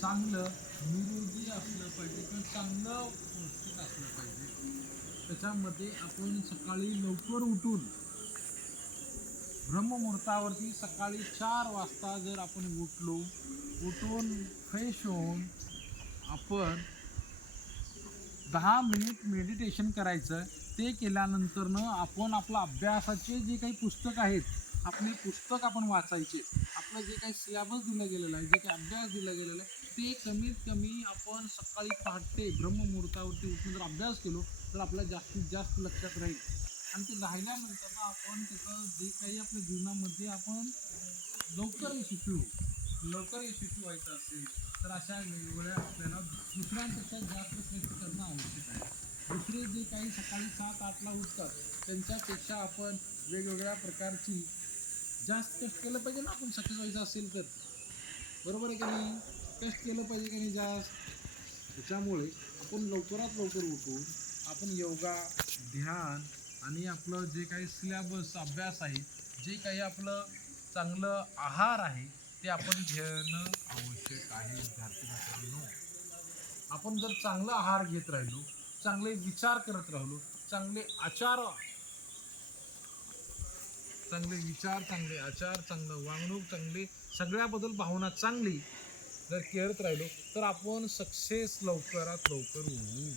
चांगलं निरोगी असलं पाहिजे किंवा चांगलं पौष्टिक असलं पाहिजे. त्याच्यामध्ये आपण सकाळी लवकर उठून ब्रह्ममुहूर्तावरती सकाळी 4 वाजता जर आपण उठून फ्रेश होऊन आपण 10 मिनिट मेडिटेशन करायचं. ते केल्यानंतरनं आपण आपलं अभ्यासाचे जे काही पुस्तक आहेत, आपले पुस्तक आपण वाचायचे. आपलं जे काही सिलॅबस दिलं गेलेलं आहे, जे काही अभ्यास दिला गेलेला आहे, ते कमीत कमी आपण सकाळी पहाटे ब्रह्ममुहूर्तावरती उठून जर अभ्यास केलो, तर आपल्याला जास्तीत जास्त लक्षात राहील. आणि ते राहिल्यानंतर आपण त्याचं जे काही आपल्या जीवनामध्ये आपण लवकर यशस्वी व्हायचं असेल, तर अशा वेगवेगळ्या आपल्याला दुसऱ्यांपेक्षा जास्त प्रयत्न करणं आवश्यक आहे. दुसरे जे काही सकाळी 7-8ला उठतात, त्यांच्यापेक्षा आपण वेगवेगळ्या प्रकारची जास्त कष्ट केलं पाहिजे ना आपण सक्सेस व्हायचं असेल तर. बरोबर आहे का नाही? कष्ट केलं पाहिजे का नाही जास्त? त्याच्यामुळे आपण लवकरात लवकर उठून आपण योगा, ध्यान आणि आपलं जे काही सिलॅबस अभ्यास आहे, जे काही आपलं चांगलं आहार आहे, ते आपण घेणं आवश्यक आहे विद्यार्थी मित्रांनो. आपण जर चांगला आहार घेत राहिलो, चांगले विचार करत राहिलो, चांगले आचार चांगले विचार, चांगले आचार, चांगलं वागणूक, चांगली सगळ्याबद्दल भावना चांगली जर करत राहिलो, तर आपण सक्सेस लवकरात लवकर होऊ.